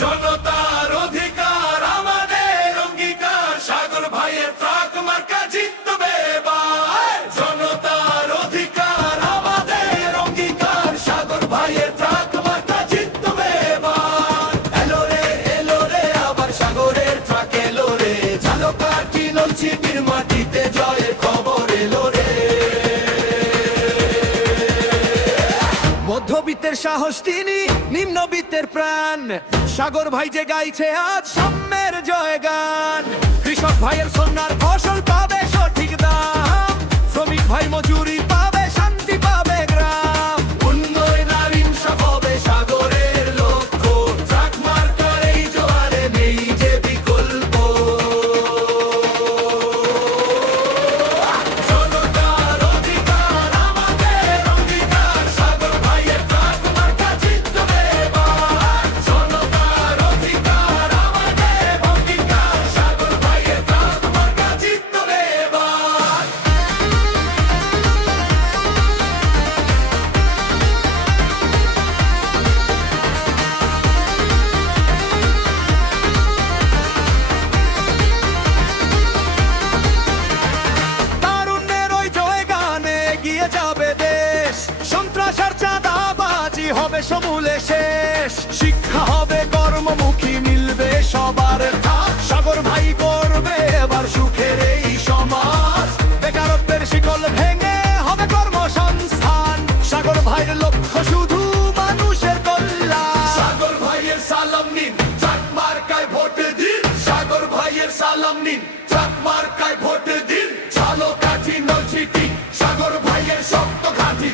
জনতার অধিকার আমাদের অঙ্গীকার, সাগর ভাইয়ের ট্রাক মার্কা জিতবে এবার। জনতার অধিকার আমাদের অঙ্গীকার, সাগর ভাইয়ের ট্রাক মার্কা জিতবে এবার। এলো রে আবার সাগরের ট্রাক এলো রে, ঝালকাঠি নলছিটির মাটিতে জয়ের খবর এলো রে। মধ্যবিত্তের সাহস তিনি, নিম্নবিত্তের প্রাণ, সাগর ভাই যে গাইছে আজ সাম্যের জয়গান। কৃষক ভাইয়ের সোনার ফসল পাবে সঠিক দাম, শ্রমিক ভাই মজুরি পাবে, শান্তি পাবে গ্রাম। উন্নয়ন আর ইনসাফ হবে সাগরের লক্ষ্য, ট্রাক মার্কার এই জোয়ারে নেই যে বিকল্প। জনতার অধিকার আমাদের অঙ্গীকার, সাগর ভাইয়ের ট্রাক মার্কা জিতবে এবার। জনতার অধিকার আমাদের অঙ্গীকার, সাগর ভাইয়ের ট্রাক মার্কা জিতবে এবার। তারুণ্যের ওই জয়গানে এগিয়ে যাবে দেশ, সন্ত্রাস আর চাঁদাবাজি হবে সমূলে শেষ। শিক্ষা হবে কর্মমুখী, মিলবে সবার ঠাঁই, সাগর ভাই করবে এবার সুখের এই সমাজ। বেকারত্বের শিকল ভেঙে হবে কর্মসংস্থান, সাগর ভাইয়ের লক্ষ্য শুধু মানুষের কল্যাণ। সাগর ভাইয়ের সালাম নিন, ট্রাক মার্কায় ভোট দিন। সাগর ভাইয়ের সালাম নিন, ট্রাক মার্কায় ভোট দিন। ঝালকাঠি নলছিটি সাগর ভাইয়ের শক্ত ঘাঁটি।